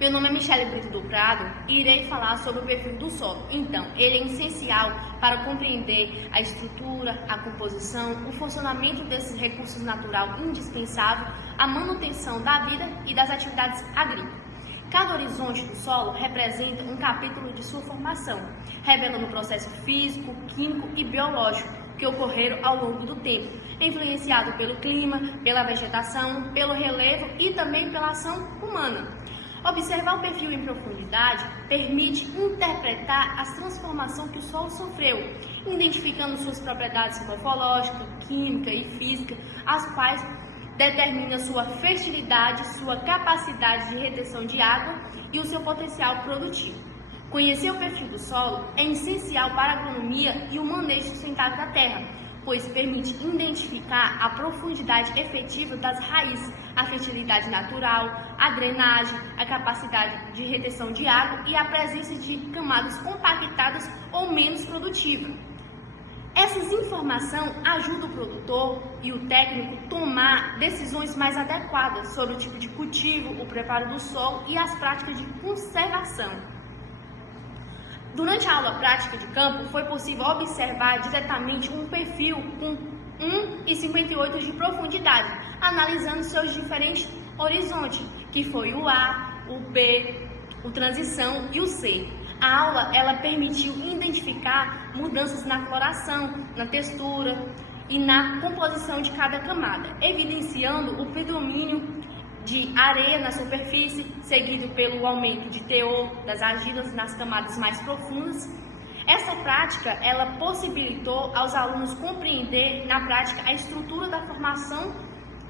Meu nome é Michele Brito do Prado e irei falar sobre o perfil do solo. Então, ele é essencial para compreender a estrutura, a composição, o funcionamento desses recursos naturais indispensável à manutenção da vida e das atividades agrícolas. Cada horizonte do solo representa um capítulo de sua formação, revelando o processo físico, químico e biológico que ocorreram ao longo do tempo, influenciado pelo clima, pela vegetação, pelo relevo e também pela ação humana. Observar o perfil em profundidade permite interpretar as transformações que o solo sofreu, identificando suas propriedades morfológicas, químicas e físicas, as quais determinam sua fertilidade, sua capacidade de retenção de água e o seu potencial produtivo. Conhecer o perfil do solo é essencial para a agronomia e o manejo sustentável da terra, pois permite identificar a profundidade efetiva das raízes, a fertilidade natural, a drenagem, a capacidade de retenção de água e a presença de camadas compactadas ou menos produtivas. Essas informações ajudam o produtor e o técnico a tomar decisões mais adequadas sobre o tipo de cultivo, o preparo do solo e as práticas de conservação. Durante a aula prática de campo, foi possível observar diretamente um perfil com 1,58 de profundidade, analisando seus diferentes horizontes, que foi o A, o B, o transição e o C. A aula ela permitiu identificar mudanças na coloração, na textura e na composição de cada camada, evidenciando o predomínio de areia na superfície, seguido pelo aumento de teor das argilas nas camadas mais profundas. Essa prática, ela possibilitou aos alunos compreender na prática a estrutura da formação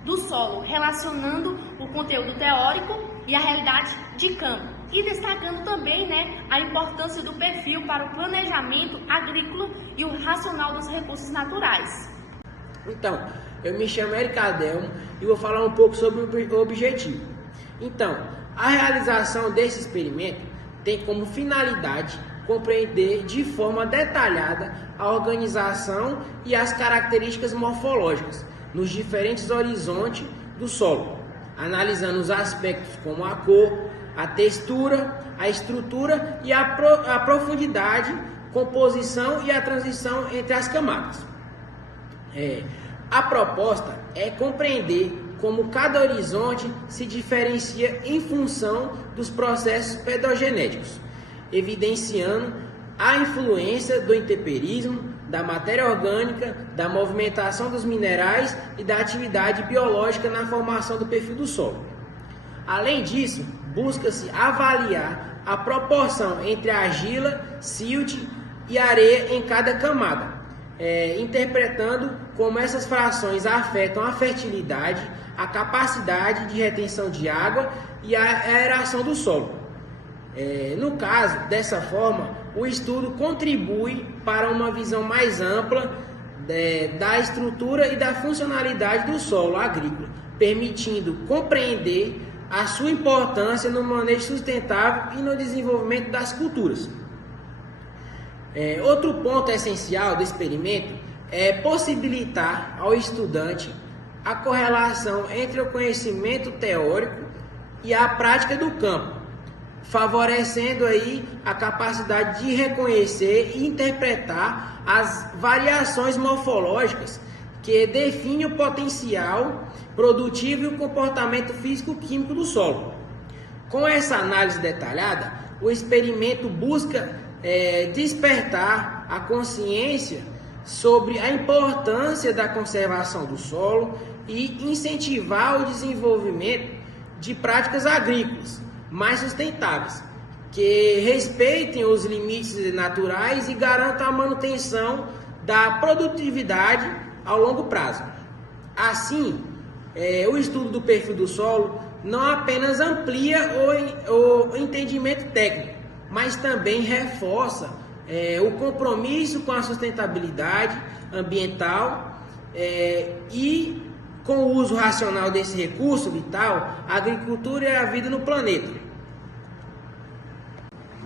do solo, relacionando o conteúdo teórico e a realidade de campo, e destacando também, a importância do perfil para o planejamento agrícola e o racional dos recursos naturais. Então, eu me chamo Eric Adelmo e vou falar um pouco sobre o objetivo. Então, a realização desse experimento tem como finalidade compreender de forma detalhada a organização e as características morfológicas nos diferentes horizontes do solo, analisando os aspectos como a cor, a textura, a estrutura e a profundidade, composição e a transição entre as camadas. A proposta é compreender como cada horizonte se diferencia em função dos processos pedogenéticos, evidenciando a influência do intemperismo, da matéria orgânica, da movimentação dos minerais e da atividade biológica na formação do perfil do solo. Além disso, busca-se avaliar a proporção entre argila, silt e areia em cada camada, interpretando como essas frações afetam a fertilidade, a capacidade de retenção de água e a aeração do solo. No caso, dessa forma, o estudo contribui para uma visão mais ampla da estrutura e da funcionalidade do solo agrícola, permitindo compreender a sua importância no manejo sustentável e no desenvolvimento das culturas. Outro ponto essencial do experimento é possibilitar ao estudante a correlação entre o conhecimento teórico e a prática do campo, favorecendo aí a capacidade de reconhecer e interpretar as variações morfológicas que definem o potencial produtivo e o comportamento físico-químico do solo. Com essa análise detalhada, o experimento busca despertar a consciência sobre a importância da conservação do solo e incentivar o desenvolvimento de práticas agrícolas mais sustentáveis, que respeitem os limites naturais e garantam a manutenção da produtividade ao longo prazo. Assim, o estudo do perfil do solo não apenas amplia o entendimento técnico, mas também reforça o compromisso com a sustentabilidade ambiental e com o uso racional desse recurso vital, a agricultura e a vida no planeta.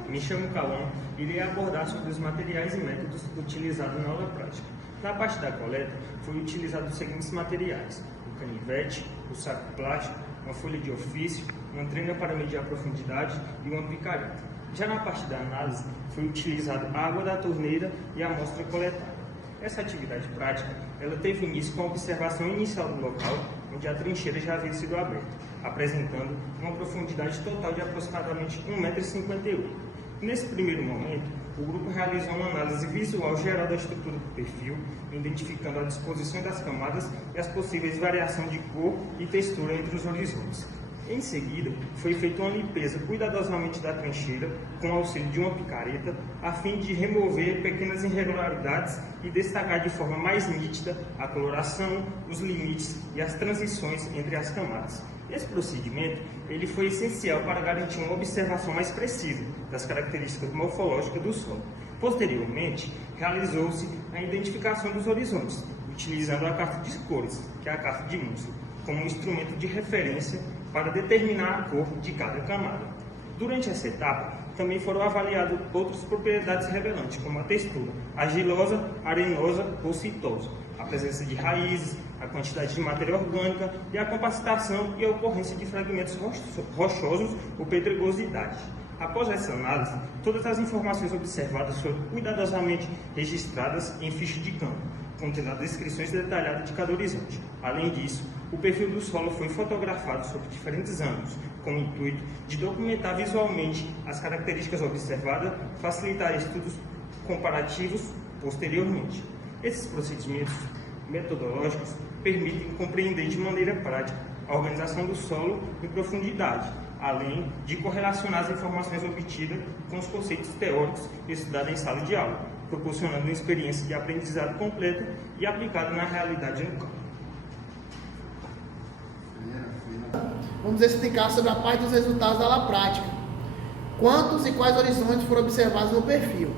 Me chamo Calão e irei abordar sobre os materiais e métodos utilizados na aula prática. Na parte da coleta, foi utilizado os seguintes materiais: o canivete, o saco plástico, uma folha de ofício, uma trena para medir a profundidade e uma picareta. Já na parte da análise, foi utilizada a água da torneira e a amostra coletada. Essa atividade prática ela teve início com a observação inicial do local, onde a trincheira já havia sido aberta, apresentando uma profundidade total de aproximadamente 1,58 m. Nesse primeiro momento, o grupo realizou uma análise visual geral da estrutura do perfil, identificando a disposição das camadas e as possíveis variações de cor e textura entre os horizontes. Em seguida, foi feita uma limpeza cuidadosamente da trincheira com o auxílio de uma picareta, a fim de remover pequenas irregularidades e destacar de forma mais nítida a coloração, os limites e as transições entre as camadas. Esse procedimento ele foi essencial para garantir uma observação mais precisa das características morfológicas do solo. Posteriormente, realizou-se a identificação dos horizontes, utilizando a carta de cores, que é a carta de Munsell, como um instrumento de referência para determinar a cor de cada camada. Durante essa etapa, também foram avaliadas outras propriedades revelantes, como a textura argilosa, arenosa ou citosa, a presença de raízes, a quantidade de matéria orgânica e a capacitação e a ocorrência de fragmentos rochosos ou pedregosidade. Após essa análise, todas as informações observadas foram cuidadosamente registradas em ficha de campo, contendo as descrições detalhadas de cada horizonte. Além disso, o perfil do solo foi fotografado sob diferentes ângulos, com o intuito de documentar visualmente as características observadas, facilitar estudos comparativos posteriormente. Esses procedimentos metodológicos permitem compreender de maneira prática a organização do solo em profundidade, além de correlacionar as informações obtidas com os conceitos teóricos estudados em sala de aula, proporcionando uma experiência de aprendizado completa e aplicada na realidade no campo. Vamos explicar sobre a parte dos resultados da aula prática. Quantos e quais horizontes foram observados no perfil?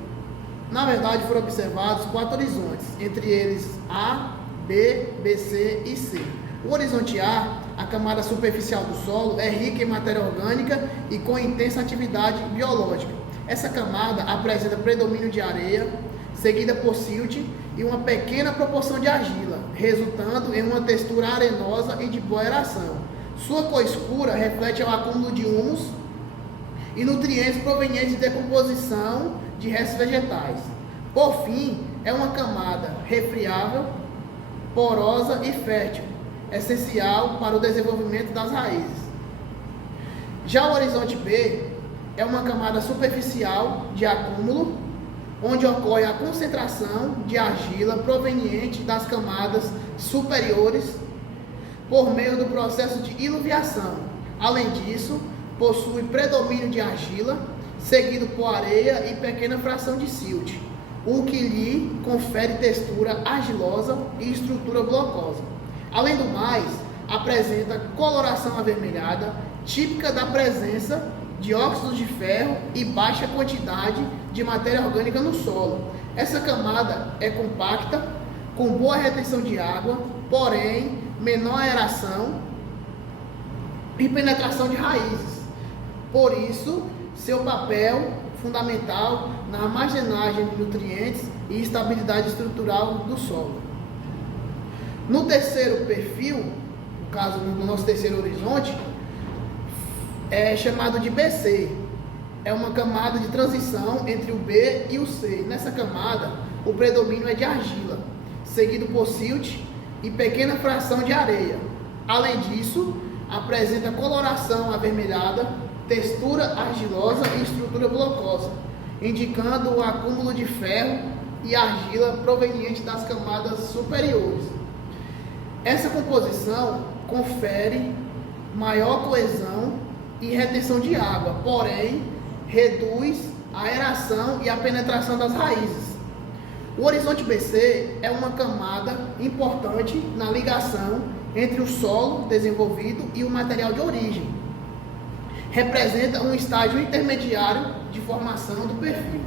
Na verdade, foram observados 4 horizontes, entre eles A, B, BC e C. O horizonte a camada superficial do solo, é rica em matéria orgânica e com intensa atividade biológica. Essa camada apresenta predomínio de areia, seguida por silt e uma pequena proporção de argila, resultando em uma textura arenosa e de boa aeração. Sua cor escura reflete o acúmulo de humus e nutrientes provenientes de decomposição de restos vegetais. Por fim, é uma camada refriável, porosa e fértil, essencial para o desenvolvimento das raízes. Já o horizonte B é uma camada superficial de acúmulo, onde ocorre a concentração de argila proveniente das camadas superiores por meio do processo de iluviação. Além disso, possui predomínio de argila, seguido por areia e pequena fração de silt, o que lhe confere textura argilosa e estrutura blocosa. Além do mais, apresenta coloração avermelhada, típica da presença de óxidos de ferro e baixa quantidade de matéria orgânica no solo. Essa camada é compacta, com boa retenção de água, porém menor aeração e penetração de raízes. Por isso, seu papel fundamental na armazenagem de nutrientes e estabilidade estrutural do solo. No terceiro perfil, no caso do nosso terceiro horizonte, é chamado de BC. É uma camada de transição entre o B e o C. Nessa camada, o predomínio é de argila, seguido por silt e pequena fração de areia. Além disso, apresenta coloração avermelhada, textura argilosa e estrutura blocosa, indicando o acúmulo de ferro e argila proveniente das camadas superiores. Essa composição confere maior coesão e retenção de água, porém reduz a aeração e a penetração das raízes. O horizonte BC é uma camada importante na ligação entre o solo desenvolvido e o material de origem. Representa um estágio intermediário de formação do perfil.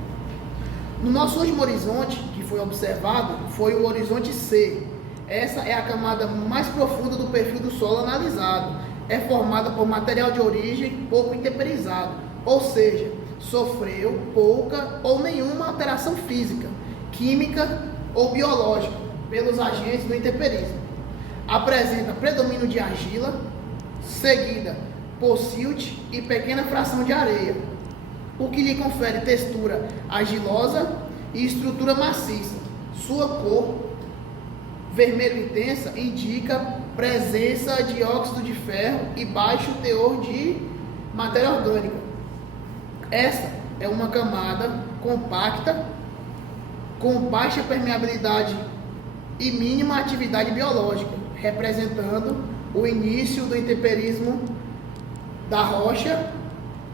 No nosso último horizonte que foi observado foi o horizonte C. Essa é a camada mais profunda do perfil do solo analisado. É formada por material de origem pouco intemperizado, ou seja, sofreu pouca ou nenhuma alteração física, química ou biológica pelos agentes do intemperismo. Apresenta predomínio de argila, seguida por silt e pequena fração de areia, o que lhe confere textura argilosa e estrutura maciça. Sua cor, vermelho intensa, indica presença de óxido de ferro e baixo teor de matéria orgânica. Essa é uma camada compacta, com baixa permeabilidade e mínima atividade biológica, representando o início do intemperismo da rocha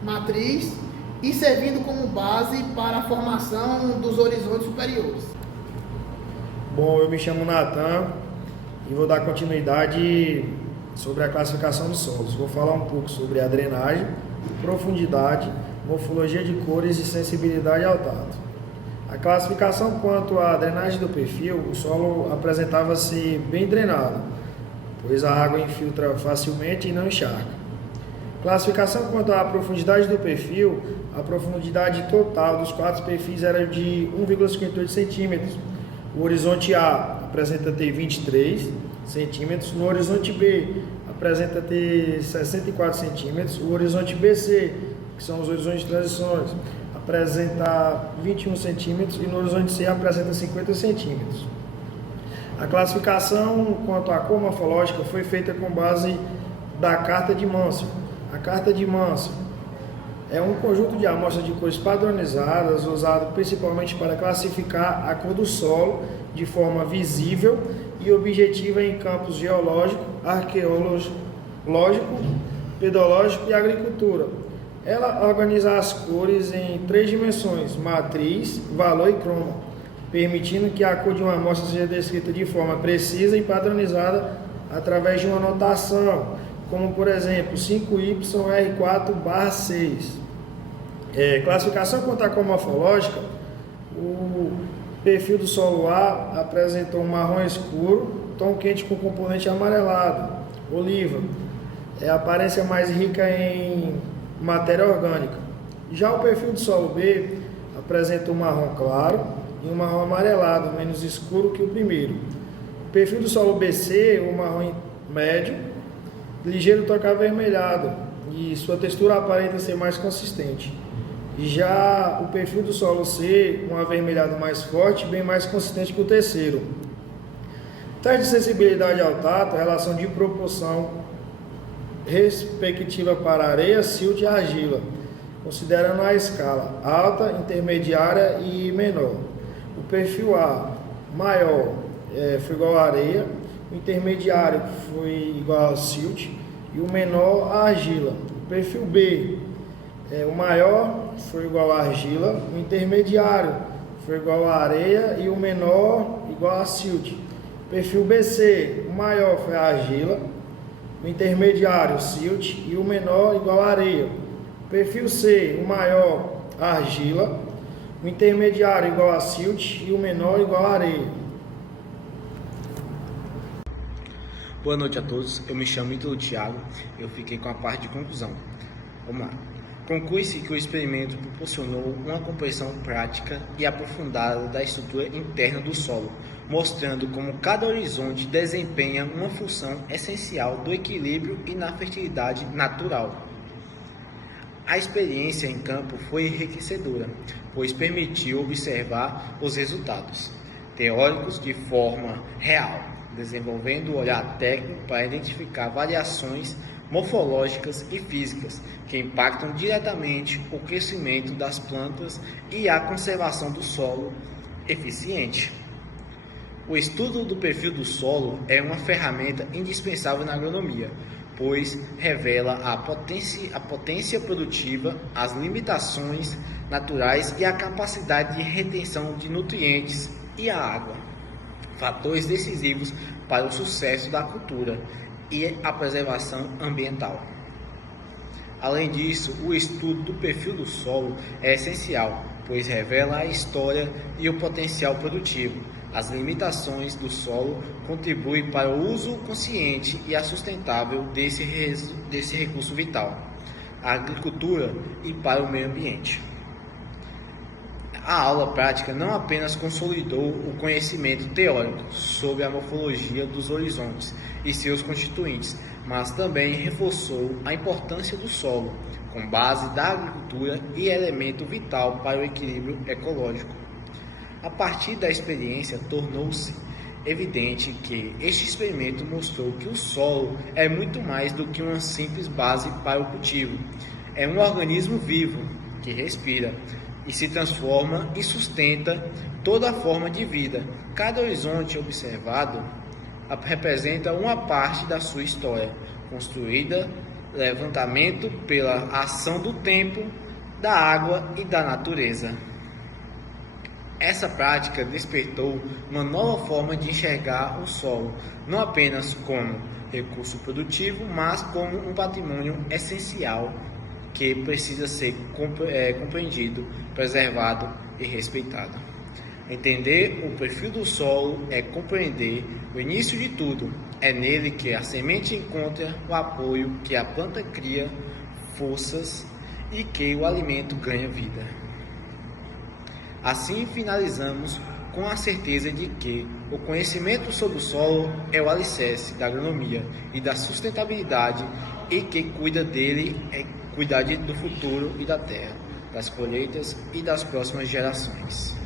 matriz e servindo como base para a formação dos horizontes superiores. Bom, eu me chamo Natan e vou dar continuidade sobre a classificação dos solos. Vou falar um pouco sobre a drenagem, profundidade, morfologia de cores e sensibilidade ao tato. A classificação quanto à drenagem do perfil, o solo apresentava-se bem drenado, pois a água infiltra facilmente e não encharca. Classificação quanto à profundidade do perfil, a profundidade total dos 4 perfis era de 1,58 centímetros. O horizonte A apresenta ter 23 centímetros, no horizonte B apresenta ter 64 centímetros, o horizonte BC, que são os horizontes de transições, apresenta 21 centímetros e no horizonte C apresenta 50 centímetros. A classificação quanto à cor morfológica foi feita com base da carta de Mansell. A carta de Mansell é um conjunto de amostras de cores padronizadas usado principalmente para classificar a cor do solo de forma visível e objetiva em campos geológico, arqueológico, pedológico e agricultura. Ela organiza as cores em 3 dimensões: matriz, valor e croma, permitindo que a cor de uma amostra seja descrita de forma precisa e padronizada através de uma notação, como por exemplo 5YR4/6. Classificação quanto à cor morfológica, o perfil do solo A apresentou um marrom escuro, tom quente com componente amarelado, oliva, a aparência mais rica em matéria orgânica. Já o perfil do solo B apresenta um marrom claro e um marrom amarelado, menos escuro que o primeiro. O perfil do solo BC, o marrom médio, ligeiro toque avermelhado, e sua textura aparenta ser mais consistente. Já o perfil do solo C, um avermelhado mais forte, bem mais consistente que o terceiro. Teste de sensibilidade ao tato, relação de proporção respectiva para areia, silt e argila, considerando a escala alta, intermediária e menor. O perfil A maior foi igual a areia, o intermediário foi igual a silt e o menor a argila. O perfil B, o maior foi igual a argila, o intermediário foi igual a areia e o menor igual a silt. O perfil BC, o maior foi a argila, o intermediário silt e o menor igual a areia. O perfil C, o maior a argila, o intermediário igual a silt e o menor igual a areia. Boa noite a todos, eu me chamo Ítalo Thiago, eu fiquei com a parte de conclusão. Vamos lá. Conclui-se que o experimento proporcionou uma compreensão prática e aprofundada da estrutura interna do solo, mostrando como cada horizonte desempenha uma função essencial do equilíbrio e na fertilidade natural. A experiência em campo foi enriquecedora, pois permitiu observar os resultados teóricos de forma real, desenvolvendo o olhar técnico para identificar variações morfológicas e físicas que impactam diretamente o crescimento das plantas e a conservação do solo eficiente. O estudo do perfil do solo é uma ferramenta indispensável na agronomia, pois revela a potência produtiva, as limitações naturais e a capacidade de retenção de nutrientes e a água, fatores decisivos para o sucesso da cultura e a preservação ambiental. Além disso, o estudo do perfil do solo é essencial, pois revela a história e o potencial produtivo. As limitações do solo contribuem para o uso consciente e sustentável desse recurso vital, a agricultura e para o meio ambiente. A aula prática não apenas consolidou o conhecimento teórico sobre a morfologia dos horizontes e seus constituintes, mas também reforçou a importância do solo, com base da agricultura e elemento vital para o equilíbrio ecológico. A partir da experiência, tornou-se evidente que este experimento mostrou que o solo é muito mais do que uma simples base para o cultivo. É um organismo vivo que respira e se transforma e sustenta toda a forma de vida. Cada horizonte observado representa uma parte da sua história, construída, levantamento pela ação do tempo, da água e da natureza. Essa prática despertou uma nova forma de enxergar o solo, não apenas como recurso produtivo, mas como um patrimônio essencial que precisa ser compreendido, preservado e respeitado. Entender o perfil do solo é compreender o início de tudo. É nele que a semente encontra o apoio, que a planta cria forças e que o alimento ganha vida. Assim finalizamos com a certeza de que o conhecimento sobre o solo é o alicerce da agronomia e da sustentabilidade, e que cuida dele é cuidar do futuro e da terra, das colheitas e das próximas gerações.